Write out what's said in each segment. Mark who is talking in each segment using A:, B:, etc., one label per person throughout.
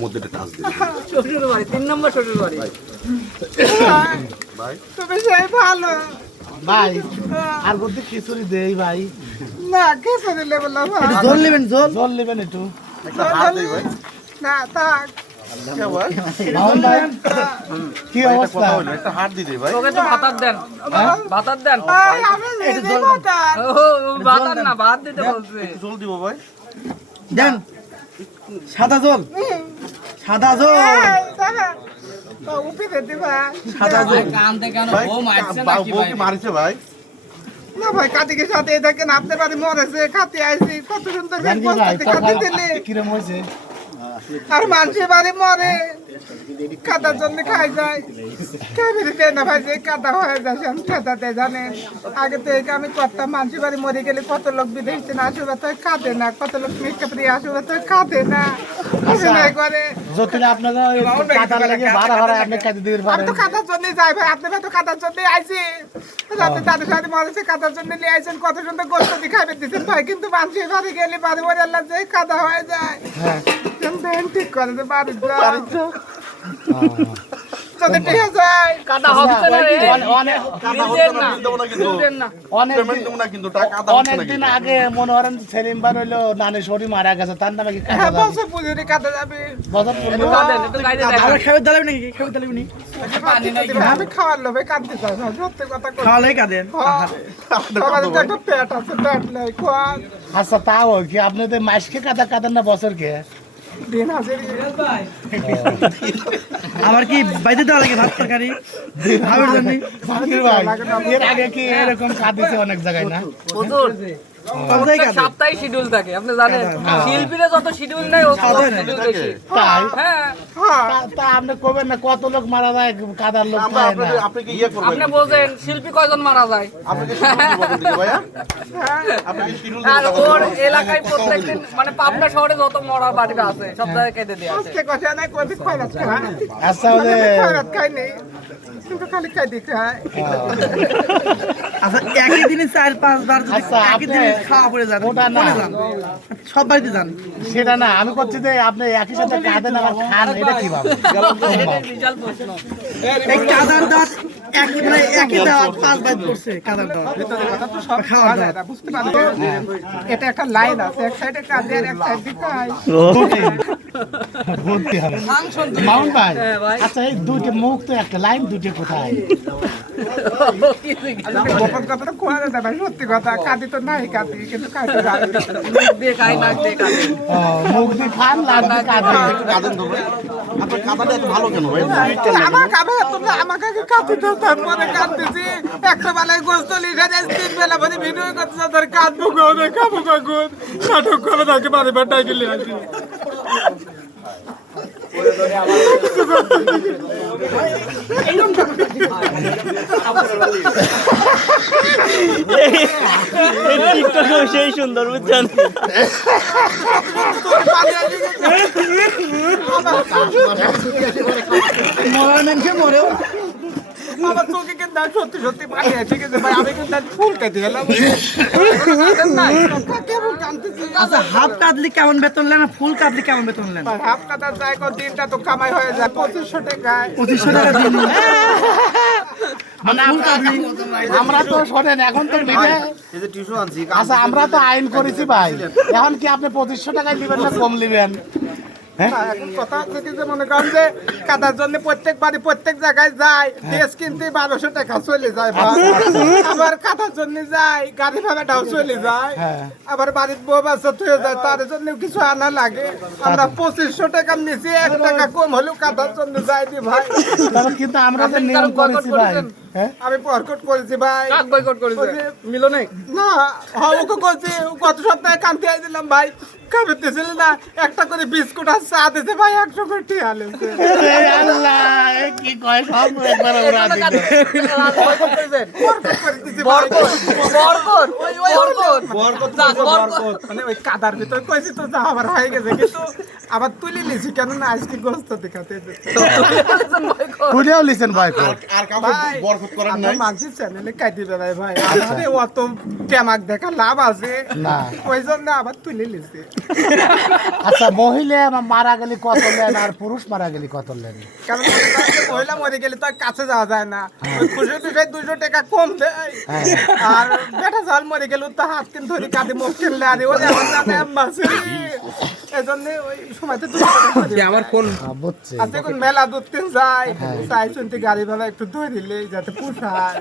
A: মধ্যে টাচ দিন
B: শ্বশুর বাড়ি তিন নম্বর শ্বশুর বাড়ি।
A: ভাই।
C: তুমি সেই ভালো।
D: ভাই আর বলতে খিচুড়ি দেই ভাই।
C: না দিলে বললাম
D: জল নেবেন জল? জল নেবেন একটু।
A: একটা হাত দিই ভাই।
C: না থাক।
A: কে
D: কি অবস্থা?
A: একটা হাত ভাই।
B: তো ভাতার দেন। ভাতার দেন।
C: নিজে ভাতার।
B: না ভাত দিতে বলছে।
A: জল দিব ভাই।
D: দেন। সাদা জল। সাদা জল সাদা। জল
A: ভাই।
B: মারছে ভাই?
A: মারিছে ভাই।
C: না ভাই কাটিকে সাথে দেখেন আপনার বাড়ি মরেছে খাতে আইছি কত সুন্দর
D: কিরম হয়েছে?
C: আর মানুষের বাড়ি মরে। কাদার জন্য খাই যায় দেয় না ভাই যে কাদা হয়ে যায় আমি খেতাতে জানেন? আগে তো এই আমি করতাম মানুষের বাড়ি মরে গেলে কত লোক বিদেশে না আসবে তো কাঁদে না। কত লোক মেকআপ দিয়ে আসবে তো কাঁদে না। করে
D: যতদিন আপনারা ওই লাগে বাড়া ভাড়া আপনি কাজে দিতে
C: আমি তো কাদার জন্য যাই ভাই আপনি ভাই তো কাদার জন্য আইছি। রাতে তাদের সাথে মরেছে কাদার জন্য নিয়ে আইছেন কত সুন্দর গোস্ত দিয়ে খাইবে দিচ্ছেন ভাই। কিন্তু মানুষের বাড়ি গেলে বাড়ি মরে আল্লাহ যে কাদা হয়ে যায়।
D: হ্যাঁ।
C: দেন ঠিক করে বাড়ি যাও ঠিক
B: না রে
D: অনেক
B: দিলেন না
A: দেবো না কিন্তু
B: দিলেন না
D: অনেক
A: পেমেন্ট দেবো না কিন্তু টাকা আদা হচ্ছে না
D: অনেকদিন আগে মনে করেন সেলিম বার হইল নানি শরীর মারা গেছে তার নামে কি কাটা
C: হ্যাঁ বছর পুজোরে যাবে
D: বছর খেয়ে নাকি খেয়ে দিলাম নি
C: আমি খাওয়ার লোভে কাঁদতে চাই সত্যি কথা
D: খাওয়ালেই কাঁদেন আচ্ছা তাও কি আপনি তো মাসকে কাদা কাঁদেন না বছর
E: আমার কি বাইতে দেওয়া লাগে ভাত তরকারি? ভাবের জন্য?
D: এর আগে কি এরকম কাঁদিছে অনেক জায়গায় না?
B: সপ্তাহে শিডিউল থাকে আপনি জানেন। শিল্পীরা যত শিডিউল নেই ও শিডিউল বেশি।
D: তাই?
B: হ্যাঁ।
C: হ্যাঁ।
D: তা- তা আপনি কবেন না কত লোক মারা যায় কাদার লোক
A: আমরা
D: পায় না।
A: আপনাকে আপনাকে ইয়ে
B: আপনি শিল্পী কয়জন মারা যায়?
A: ভাইয়া?
C: হ্যাঁ
A: শিডিউল
B: আর ওর এলাকায় প্রত্যেকদিন মানে পাবনা শহরে যত মরা বাড়িটা আছে সব কেটে দেওয়া আছে।
C: আজকে কথা নাই কোন খয়রাত খায়।
D: আচ্ছা ওই
C: খয়রাত খাই নেই। কিন্তু খালি খাই দি খায়
E: আচ্ছা একই দিনে চার পাঁচবার যদি
D: আচ্ছা,
E: একই
D: আপনি-
E: দিনে খাওয়া পড়ে যান
D: ওটা না।
E: যান? সব বাড়িতে যান
D: সেটা না আমি করছি যে আপনি একই সাথে কাঁদেন আবার খান এটা কীভাবে
E: এই কাদার দাঁত
C: এটা একটা লাইন আছে এক সাইডে আর এক সাইড দিয়ে খায়
D: বলতে হবে। মাউন ভাই
B: হ্যাঁ,
D: আচ্ছা এই মুখ তো একটা লাইন কোথায়?
C: কোয়া যায় ভাই? সত্যি কথা কাঁদি তো নাই কাঁদি কিন্তু খাইতে যায়
B: মুখ দিয়ে খাই নাক দিয়ে খাই
D: মুখ দিয়ে খান লাগ দিয়ে কাঁদে।
A: একটু কাঁদেন তো ভাই। আপনার কাঁদাটা এত ভালো কেন ভাই?
C: আমাকে আমি তোমরা আমাকে তারপরে কাঁদতেছি। একটা বেলায় গোস্ত লিখে যায় তিন বেলা বলে, ভিডিও করতে তোর কাঁদবো গোনে খাব কখন নাটক করে তাকে বাড়ি বাড়ি গেলে আসি
E: সেই সুন্দর বুঝছেন
D: মরা মেনকে মরেও।
C: আমার চোখে কিন্তু সত্যি সত্যি পানি আছে কিন্তু ভাই আমি কিন্তু ফুল কেটে গেলাম কেমন
E: আচ্ছা হাফ কাঁদলি কেমন বেতন নেন ফুল কাঁদলি কেমন বেতন
C: ভাই হাফ কাটা যায় কোন দিনটা তো কামাই হয়ে যায় পঁচিশশো টাকায়
E: পঁচিশশো টাকা দিন।
D: মানে আমরা- আমরা তো শোনেন এখন তো মিডিয়া
A: এই যে টিস্যু আনছি
D: আচ্ছা আমরা তো আইন করেছি ভাই। এখন কি আপনি পঁচিশশো টাকায় নেবেন না কম নেবেন
C: এখন কথা হচ্ছে কি যে মনে করেন যে কাদার জন্য প্রত্যেক বাড়ি প্রত্যেক জায়গায় যায় দেশ কিনতে বারোশো টাকা চলে যায় আবার কাদার জন্য যায় গাড়ি ভাড়াটাও চলে যায়।
D: হ্যাঁ।
C: আবার বাড়ির বউ বাচ্চা থুয়ে যায় তার জন্য কিছু আনা লাগে। আমরা পঁচিশশো টাকা নিচে এক টাকা কম হলেও কাদার জন্য যাই দি ভাই।
D: কিন্তু আমরা যে নিয়ম করেছি ভাই? হ্যাঁ
C: আমি বয়কট করেছি ভাই।
B: কাক বয়কট করেছে?
C: মিলো নাই
B: মিলনে
C: না হ্যাঁ ওকে বলছি গত সপ্তাহে কান্তি দিলাম ভাই। খাবে দিয়েছিল না একটা করে বিস্কুট আর চা দিতে ভাই একশো করে
D: টিয়ালে আল্লাহ কি কয় সব একবার ওরা দিল।
B: বয়কট করেছেন
C: বরকট করে দিছি ভাই।
B: বরকত। বরকত যাক, বরকত।
C: মানে ওই কাদার ভিতরে কইছি তো যা আবার হয়ে গেছে। কিন্তু আবার তুলি লিছি কেন না আজকে গোস্ত দেখাতে
B: বয়কট।
D: লিছেন ভাই
A: আর কাউকে বর শপথ করেন
C: আপনার
A: নাই।
C: মানুষের চ্যানেলে কাটি বেড়ায় ভাই আমাদের অত টেমাক দেখা লাভ আছে।
D: না।
C: ওই জন্য আবার তুলে
D: আচ্ছা মহিলা মারা গেলে কত লেন আর পুরুষ মারা গেলে কত নেন
C: কারণ মহিলা মরে গেলে তো আর কাছে যাওয়া যায় না। খুশি দুশো টাকা কম দেয়।
D: হ্যাঁ।
C: আর বেটা জাল মরে গেল তো হাত কিন ধরে কাঁদে মুখ কিনলে আরে ওরে আমার ওই সময়তে।
B: আমার ফোন
D: হ্যাঁ,
C: মেলা দূর তিন যায় চাই শুনতে গাড়ি ভাড়া একটু ধরে দিলে যাতে পোষায়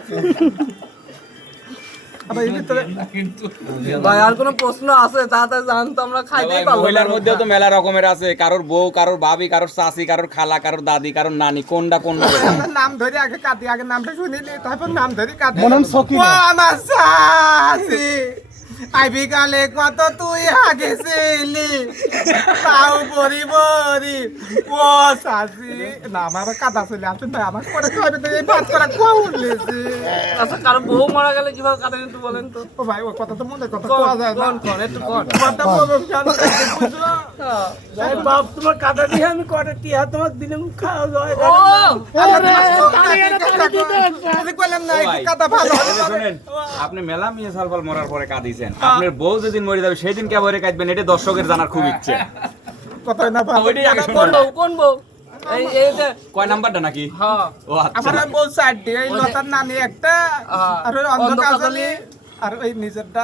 B: ভাই আর কোনো প্রশ্ন আছে? তাতে জান তো আমরা খাইতেই পাবো
F: মহিলার মধ্যেও তো মেলা রকমের আছে। কারোর বউ কারোর ভাবি কারোর চাচি কারোর খালা কারোর দাদি কারোর নানি কোনটা কোন
C: নাম ধরে আগে কাটি আগে নামটা শুনিনি তারপর নাম ধরে কাটি। আমার শাশি আইবি কালে কত তুই আগে ছিলি তাও বরি বরি ও শাশি না আমার আবার কাদা চলে আসে ভাই আমার করে খাবে তো এই ভাত করা কোয়া উঠলেছে
B: আচ্ছা কারও বউ মারা গেলে কীভাবে কাটেন একটু বলেন তো
C: ও ভাই ও কথা তো মনে কথা কোয়া যায় না
B: কোন কোন একটু কোন
C: কথা বলো জানো বুঝলো
E: বাপ তোমার কাটা দিয়ে আমি কটা টিয়া তোমার দিনে খাওয়া যায়
B: ও আরে
C: আমি বললাম না একটু কাদা ভালো হলে তবে-
F: আপনি মেলা মিয়া সালফাল মরার পরে কাঁদিছেন আপনার বউ যেদিন মরে যাবে সেদিন কে ভরে কাঁদবেন? এটা দর্শকের জানার খুব ইচ্ছে।
C: কথাই না
F: ওইটাই আগে
B: কোন বউ? কোন বউ? এই এই যে
F: কয় নাম্বারটা নাকি?
B: হ্যাঁ
F: ও আচ্ছা।
C: আমার ওই বউ চারটে এই লতার নানি একটা আর ওই অন্ধকাজলি
B: অন্ধকাজলি।
C: আর ওই নিজেরটা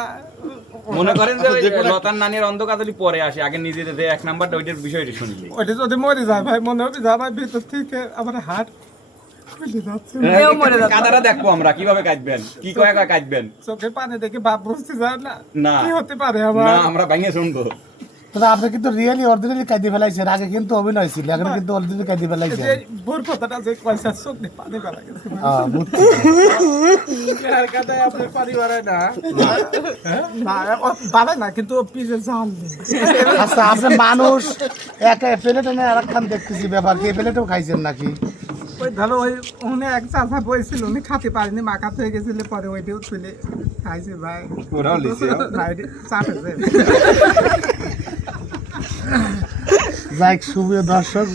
F: মনে করেন যে ওই লতার নানির অন্ধকাতলি পরে আসে আগে নিজেদের যে এক নাম্বারটা ওইটার বিষয়টা শুনলি।
C: ওইটা যদি মরে যায় ভাই মনে হবে যে আমার ভিতর থেকে আমার হাট
F: কাদারা দেখব আমরা কীভাবে কাঁদবেন কি কয় কয়
C: চোখে পানি দেখে বাপ বুঝতে যায় না
F: না।
C: কি হতে পারে আমার
F: না আমরা ভেঙে শুনব
D: তবে আপনি কিন্তু রিয়েলি অরিজিনালি কাঁদি ফেলাইছেন আগে কিন্তু অভিনয় ছিল এখন কিন্তু অরিজিনালি কাঁদি ফেলাইছেন।
C: যে কথাটা যে পয়সা চোখে পানি বেলা গেছে।
D: বুঝছি।
E: আপনার পরিবারে না।
C: না। ও না কিন্তু পিছে জান
D: আচ্ছা আপনি মানুষ এক প্লেটে আর একখান দেখতেছি ব্যাপার কি প্লেটেও খাইছেন নাকি?
C: ওই ধরো ওই উনি এক চাষা বইছিল উনি খাতে পারেনি মাখা হয়ে গেছিল পরে ওইটাও তুলে খাইছে ভাই।
A: ওরাও লিছে।
C: ভাই চাপেছে
D: যাই শুভ দর্শক